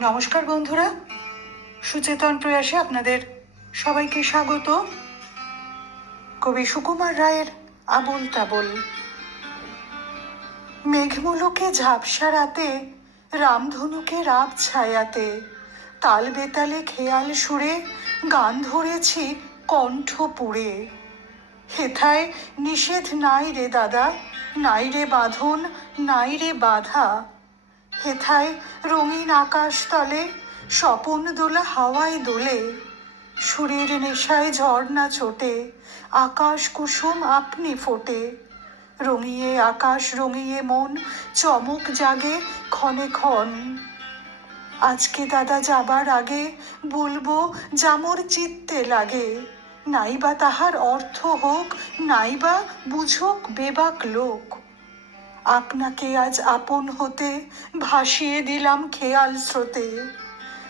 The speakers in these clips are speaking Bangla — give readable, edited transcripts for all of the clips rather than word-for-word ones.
নমস্কার বন্ধুরা, সুচেতন প্রয়াসে আপনাদের সবাইকে স্বাগত। কবি সুকুমার রায়ের আবোল তাবোল। মেঘমুলোকে ঝাপসা রাতে, রামধনুকে রাত ছায়াতে, তাল বেতালে খেয়াল সুরে গান ধরেছি কণ্ঠ পুড়ে। হেথায় নিষেধ নাই রে দাদা, নাই রে বাঁধন, নাই রে বাধা। হেথায় রঙিন আকাশ তলে স্বপন দোলা হাওয়ায় দোলে। সুরের নেশায় ঝর্ণা ছোটে, আকাশ কুসুম আপনি ফোটে। রঙিয়ে আকাশ রঙিয়ে মন, চমক জাগে ক্ষণে ক্ষণ। আজকে দাদা যাবার আগে বলবো যামর চিত্তে লাগে। নাইবা তাহার অর্থ হোক, নাইবা বুঝুক বেবাক লোক। আপনাকে আজ আপন হতে ভাসিয়ে দিলাম খেয়াল স্রোতে।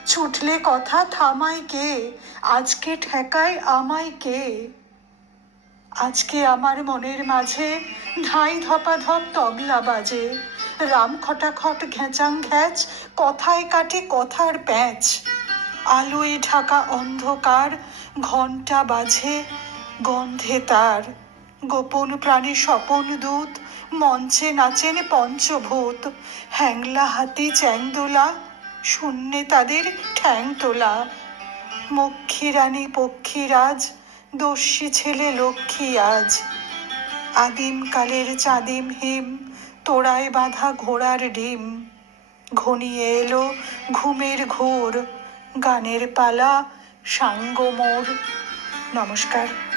ছুটলে কথা থামায় কে, আজকে ঠেকায় আমায় কে। আজকে আমার মনের মাঝে ধাই ধপাধপ তবলা বাজে। রাম খটাখট ঘেঁচাং ঘ্যাচ, কথায় কাটে কথার প্যাঁচ। আলোয় ঢাকা অন্ধকার, ঘণ্টা বাজে গন্ধে তার। গোপন প্রাণী স্বপন দূত, মঞ্চে নাচেন পঞ্চভূত। হ্যাংলা হাতি চ্যাংদোলা, শূন্যে তাদের ঠ্যাং তোলা। মক্ষী রানী পক্ষীরাজ, দস্যি ছেলে লক্ষ্মী আজ। আদিম কালের চাঁদিম হিম, তোড়ায় বাঁধা ঘোড়ার ডিম। ঘনিয়ে এলো ঘুমের ঘোর, গানের পালা সাঙ্গ মোর। নমস্কার।